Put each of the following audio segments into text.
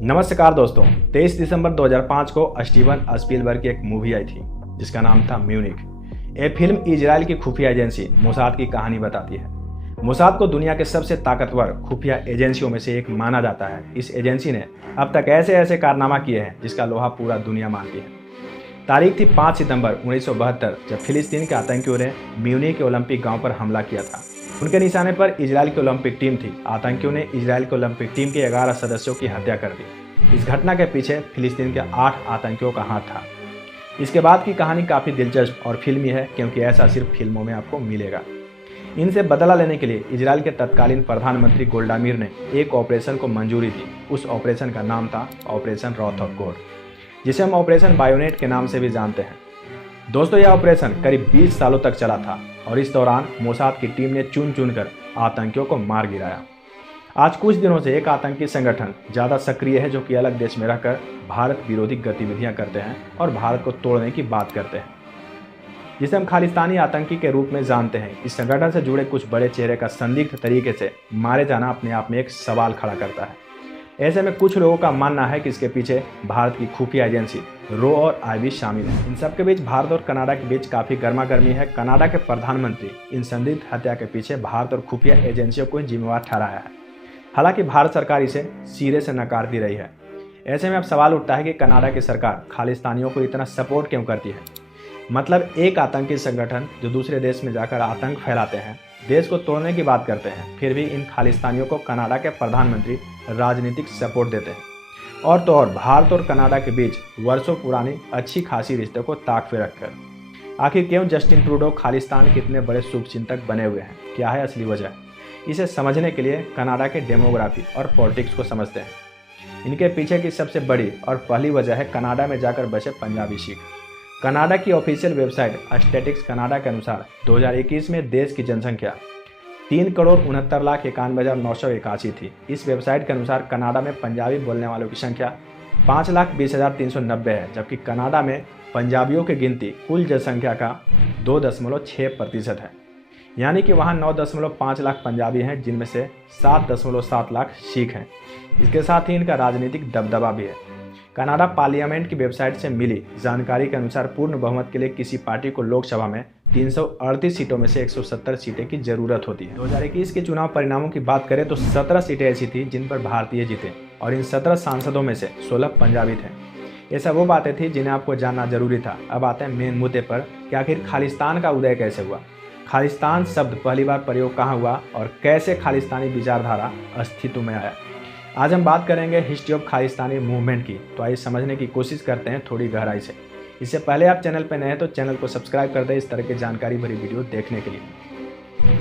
नमस्कार दोस्तों, 23 दिसंबर 2005 को स्टीवन स्पीलबर्ग की एक मूवी आई थी जिसका नाम था म्यूनिख। ये फिल्म इजराइल की खुफिया एजेंसी मोसाद की कहानी बताती है। मोसाद को दुनिया के सबसे ताकतवर खुफिया एजेंसियों में से एक माना जाता है। इस एजेंसी ने अब तक ऐसे ऐसे कारनामा किए हैं जिसका लोहा पूरा दुनिया मानती है। तारीख थी 5 सितंबर 1972 जब फिलिस्तीन के आतंकियों ने म्यूनिख के ओलंपिक गांव पर हमला किया था। उनके निशाने पर इजराइल की ओलंपिक टीम थी। आतंकियों ने इजराइल की ओलंपिक टीम के 11 सदस्यों की हत्या कर दी। इस घटना के पीछे फिलिस्तीन के 8 आतंकियों का हाथ था। इसके बाद की कहानी काफ़ी दिलचस्प और फिल्मी है, क्योंकि ऐसा सिर्फ फिल्मों में आपको मिलेगा। इनसे बदला लेने के लिए इजराइल के तत्कालीन प्रधानमंत्री गोल्डा मीर ने एक ऑपरेशन को मंजूरी दी। उस ऑपरेशन का नाम था ऑपरेशन रॉथ ऑफ गॉड, जिसे हम ऑपरेशन बायोनेट के नाम से भी जानते हैं। दोस्तों, यह ऑपरेशन करीब 20 सालों तक चला था और इस दौरान मोसाद की टीम ने चुन चुन कर आतंकियों को मार गिराया। आज कुछ दिनों से एक आतंकी संगठन ज़्यादा सक्रिय है, जो कि अलग देश में रहकर भारत विरोधी गतिविधियां करते हैं और भारत को तोड़ने की बात करते हैं, जिसे हम खालिस्तानी आतंकी के रूप में जानते हैं। इस संगठन से जुड़े कुछ बड़े चेहरे का संदिग्ध तरीके से मारे जाना अपने आप में एक सवाल खड़ा करता है। ऐसे में कुछ लोगों का मानना है कि इसके पीछे भारत की खुफिया एजेंसी रो और आईबी शामिल है। इन सब के बीच भारत और कनाडा के बीच काफ़ी गर्मा गर्मी है। कनाडा के प्रधानमंत्री इन संदिग्ध हत्या के पीछे भारत और खुफिया एजेंसियों को जिम्मेवार ठहराया है। हालांकि भारत सरकार इसे सिरे से नकारती रही है। ऐसे में अब सवाल उठता है कि कनाडा की सरकार खालिस्तानियों को इतना सपोर्ट क्यों करती है। मतलब एक आतंकी संगठन जो दूसरे देश में जाकर आतंक फैलाते हैं, देश को तोड़ने की बात करते हैं, फिर भी इन खालिस्तानियों को कनाडा के प्रधानमंत्री राजनीतिक सपोर्ट देते हैं। और तो और भारत और कनाडा के बीच वर्षों पुरानी अच्छी खासी रिश्ते को ताक पे रखकर आखिर क्यों जस्टिन ट्रूडो खालिस्तान के इतने बड़े शुभचिंतक बने हुए हैं? क्या है असली वजह? इसे समझने के लिए कनाडा के डेमोग्राफी और पॉलिटिक्स को समझते हैं। इनके पीछे की सबसे बड़ी और पहली वजह है कनाडा में जाकर बसे पंजाबी सिख। कनाडा की ऑफिशियल वेबसाइट स्टैटिस्टिक्स कनाडा के अनुसार 2021 में देश की जनसंख्या 3,69,91,981 थी। इस वेबसाइट के अनुसार कनाडा में पंजाबी बोलने वालों की संख्या 5,20,390 है, जबकि कनाडा में पंजाबियों की गिनती कुल जनसंख्या का 2.6% है। यानी कि वहाँ 9.5 लाख पंजाबी हैं, जिनमें से 7.7 लाख सिख हैं। इसके साथ ही इनका राजनीतिक दबदबा भी है। कनाडा पार्लियामेंट की वेबसाइट से मिली जानकारी के अनुसार पूर्ण बहुमत के लिए किसी पार्टी को लोकसभा में 338 सीटों में से 170 सीटें की जरूरत होती है। 2021 के चुनाव परिणामों की बात करें तो 17 सीटें ऐसी थी जिन पर भारतीय जीते और इन 17 सांसदों में से 16 पंजाबी थे। ये सब वो बातें थी जिन्हें आपको जानना जरूरी था। अब आते हैं मेन मुद्दे पर कि आखिर खालिस्तान का उदय कैसे हुआ, खालिस्तान शब्द पहली बार प्रयोग कहाँ हुआ और कैसे खालिस्तानी विचारधारा अस्तित्व में आया। आज हम बात करेंगे हिस्ट्री ऑफ खालिस्तानी मूवमेंट की। तो आइए समझने की कोशिश करते हैं थोड़ी गहराई से। इससे पहले आप चैनल पर नए हैं तो चैनल को सब्सक्राइब कर दें इस तरह की जानकारी भरी वीडियो देखने के लिए।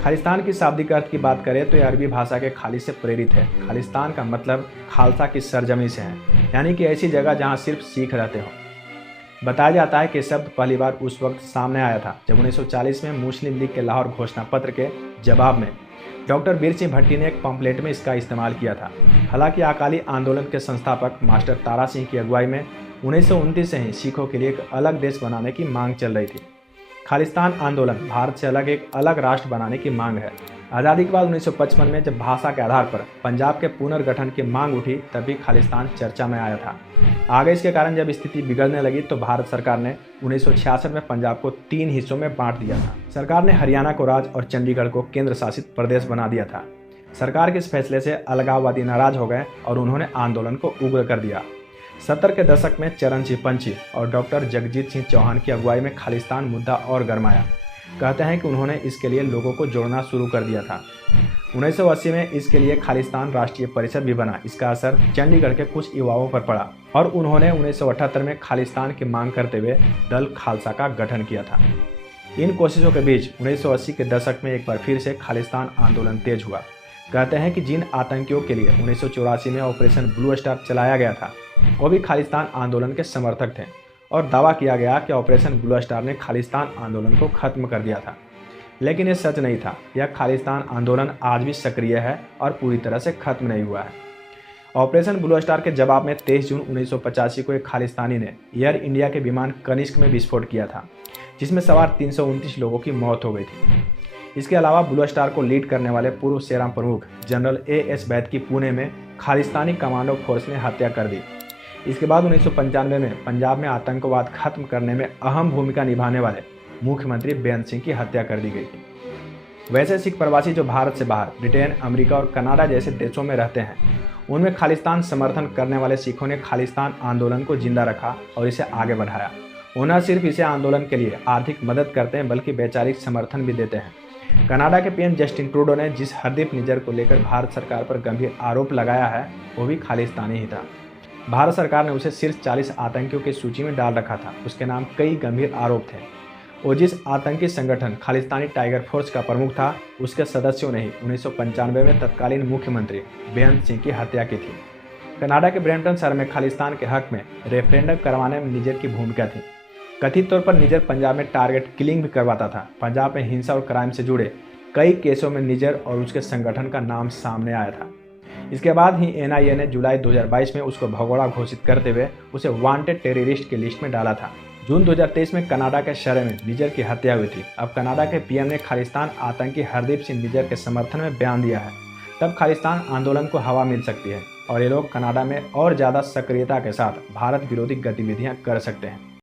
खालिस्तान की शाब्दिक अर्थ की बात करें तो यह अरबी भाषा के खाली से प्रेरित है। खालिस्तान का मतलब खालसा की सरजमी से है, यानी कि ऐसी जगह जहाँ सिर्फ सिख रहते हों। बताया जाता है कि शब्द पहली बार उस वक्त सामने आया था जब 1940 में मुस्लिम लीग के लाहौर घोषणा पत्र के जवाब में डॉक्टर वीर सिंह भट्टी ने एक पम्पलेट में इसका इस्तेमाल किया था। हालांकि अकाली आंदोलन के संस्थापक मास्टर तारा सिंह की अगुवाई में 1929 से ही सिखों के लिए एक अलग देश बनाने की मांग चल रही थी। खालिस्तान आंदोलन भारत से अलग एक अलग राष्ट्र बनाने की मांग है। आज़ादी के बाद 1955 में जब भाषा के आधार पर पंजाब के पुनर्गठन की मांग उठी, तभी खालिस्तान चर्चा में आया था। आगे इसके कारण जब स्थिति बिगड़ने लगी तो भारत सरकार ने 1966 में पंजाब को 3 हिस्सों में बांट दिया था। सरकार ने हरियाणा को राज्य और चंडीगढ़ को केंद्र शासित प्रदेश बना दिया था। सरकार के इस फैसले से अलगाववादी नाराज हो गए और उन्होंने आंदोलन को उग्र कर दिया। 70 के दशक में चरण सिंह पंची और डॉक्टर जगजीत सिंह चौहान की अगुवाई में खालिस्तान मुद्दा और गरमाया। कहते हैं कि उन्होंने इसके लिए लोगों को जोड़ना शुरू कर दिया था। 1980 में इसके लिए खालिस्तान राष्ट्रीय परिषद भी बना। इसका असर चंडीगढ़ के कुछ युवाओं पर पड़ा और उन्होंने 1978 में खालिस्तान की मांग करते हुए दल खालसा का गठन किया था। इन कोशिशों के बीच 1980 के दशक में एक बार फिर से खालिस्तान आंदोलन तेज हुआ। कहते हैं कि जिन आतंकियों के लिए 1984 में ऑपरेशन ब्लू स्टार चलाया गया था, वो भी खालिस्तान आंदोलन के समर्थक थे और दावा किया गया कि ऑपरेशन ब्लू स्टार ने खालिस्तान आंदोलन को खत्म कर दिया था। लेकिन ये सच नहीं था। यह खालिस्तान आंदोलन आज भी सक्रिय है और पूरी तरह से खत्म नहीं हुआ है। ऑपरेशन ब्लू स्टार के जवाब में 23 जून 1985 को एक खालिस्तानी ने एयर इंडिया के विमान कनिष्क में विस्फोट किया था, जिसमें सवार 329 लोगों की मौत हो गई थी। इसके अलावा ब्लू स्टार को लीड करने वाले पूर्व सेना प्रमुख जनरल एएस बैद की पुणे में खालिस्तानी कमांडो फोर्स ने हत्या कर दी। इसके बाद 1995 में पंजाब में आतंकवाद खत्म करने में अहम भूमिका निभाने वाले मुख्यमंत्री बेअंत सिंह की हत्या कर दी गई थी। वैसे सिख प्रवासी जो भारत से बाहर ब्रिटेन, अमेरिका और कनाडा जैसे देशों में रहते हैं, उनमें खालिस्तान समर्थन करने वाले सिखों ने खालिस्तान आंदोलन को जिंदा रखा और इसे आगे बढ़ाया। वो न सिर्फ इसे आंदोलन के लिए आर्थिक मदद करते हैं बल्कि वैचारिक समर्थन भी देते हैं। कनाडा के पीएम जस्टिन ट्रूडो ने जिस हरदीप निज्जर को लेकर भारत सरकार पर गंभीर आरोप लगाया है, वो भी खालिस्तानी ही था। भारत सरकार ने उसे शीर्ष 40 आतंकियों की सूची में डाल रखा था। उसके नाम कई गंभीर आरोप थे। वो जिस आतंकी संगठन खालिस्तानी टाइगर फोर्स का प्रमुख था, उसके सदस्यों ने ही 1995 में तत्कालीन मुख्यमंत्री बेअंत सिंह की हत्या की थी। कनाडा के ब्रैम्पटन शहर में खालिस्तान के हक में रेफरेंडम करवाने में निज्जर की भूमिका थी। कथित तौर पर निज्जर पंजाब में टारगेट किलिंग भी करवाता था। पंजाब में हिंसा और क्राइम से जुड़े कई केसों में निज्जर और उसके संगठन का नाम सामने आया था। इसके बाद ही एनआईए ने जुलाई 2022 में उसको भगोड़ा घोषित करते हुए उसे वांटेड टेररिस्ट की लिस्ट में डाला था। जून 2023 में कनाडा के शहर में निज्जर की हत्या हुई थी। अब कनाडा के पीएम ने खालिस्तान आतंकी हरदीप सिंह निज्जर के समर्थन में बयान दिया है। तब खालिस्तान आंदोलन को हवा मिल सकती है और ये लोग कनाडा में और ज़्यादा सक्रियता के साथ भारत विरोधी गतिविधियां कर सकते हैं।